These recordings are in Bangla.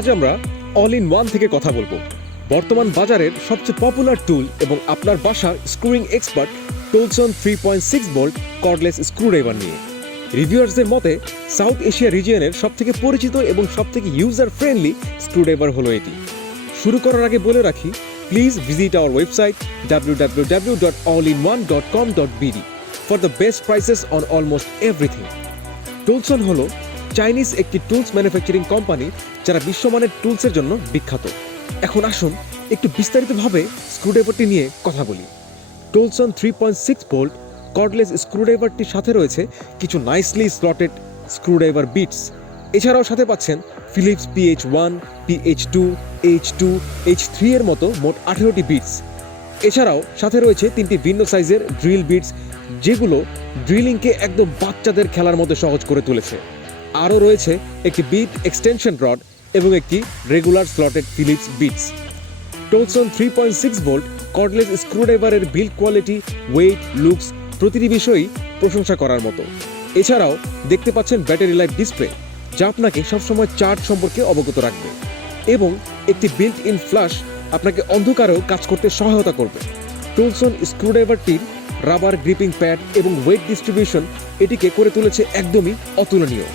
আজ আমরা অল ইন ওয়ান থেকে কথা বলবো বর্তমান বাজারের সবচেয়ে পপুলার টুল এবং আপনার বাসার স্ক্রুইং এক্সপার্ট টোলসন 3.6 ভোল্ট কর্ডলেস স্ক্রুড্রাইভার নিয়ে। রিভিউয়ার্সদের মতে সাউথ এশিয়া রিজিয়নের সবথেকে পরিচিত এবং সবথেকে ইউজার ফ্রেন্ডলি স্ক্রুড্রাইভার হলো এটি। শুরু করার আগে বলে রাখি, please visit our website www.allinone.com.bd for the best prices on almost everything. Tolsen হলো চাইনিজ একটি টুলস ম্যানুফ্যাকচারিং কোম্পানি যারা বিশ্বমানের টুলসের জন্য বিখ্যাত। এখন আসুন একটু বিস্তারিতভাবে স্ক্রুড্রাইভারটি নিয়ে কথা বলি। টোলসন 3.6 ভোল্ট কর্ডলেস স্ক্রুড্রাইভারটির সাথে রয়েছে কিছু নাইসলি স্লটেড স্ক্রুড্রাইভার বিটস। এছাড়াও সাথে পাচ্ছেন Philips PH1, PH2, H2, H3 এর মতো মোট 18টি বিটস। এছাড়াও সাথে রয়েছে 3টি ভিন্ন সাইজের ড্রিল বিটস, যেগুলো ড্রিলিংকে একদম বাচ্চাদের খেলার মধ্যে সহজ করে তুলেছে। আরও রয়েছে একটি বিট এক্সটেনশন রড এবং একটি regular slotted Philips bits. Tolsen 3.6 volt cordless স্ক্রুড্রাইভারের বিল্ড কোয়ালিটি, ওয়েট, লুকস প্রতিটি বিষয়ই প্রশংসা করার মতো। এছাড়াও দেখতে পাচ্ছেন ব্যাটারি লাইফ ডিসপ্লে, যা আপনাকে সবসময় চার্জ সম্পর্কে অবগত রাখবে, এবং একটি বিল্ট ইন ফ্ল্যাশ আপনাকে অন্ধকারেও কাজ করতে সহায়তা করবে। টোলসন স্ক্রুড্রাইভারটির রাবার গ্রিপিং প্যাড এবং ওয়েট ডিস্ট্রিবিউশন এটিকে করে তুলেছে একদমই অতুলনীয়।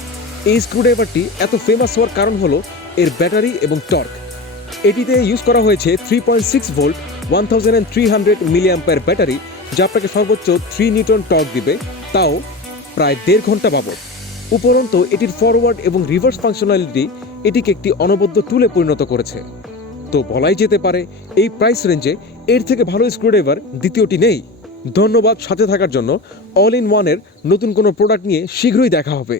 এই স্ক্রুড্রাইভারটি এত ফেমাস হওয়ার কারণ হলো এর ব্যাটারি এবং টর্ক। এটিতে ইউজ করা হয়েছে 3.6 ভোল্ট 1300 মিলিঅ্যাম্পিয়ার ব্যাটারি, যা আপনাকে সর্বোচ্চ 3 নিউটন টর্ক দিবে, তাও প্রায় 1.5 ঘন্টা বাবদ। উপরন্তু এটির ফরওয়ার্ড এবং রিভার্স ফাংশনালিটি এটিকে একটি অনবদ্য টুলে পরিণত করেছে। তো বলাই যেতে পারে এই প্রাইস রেঞ্জে এর থেকে ভালো স্ক্রুড্রাইভার দ্বিতীয়টি নেই। ধন্যবাদ সাথে থাকার জন্য। অল ইন ওয়ানের নতুন কোনো প্রোডাক্ট নিয়ে শীঘ্রই দেখা হবে।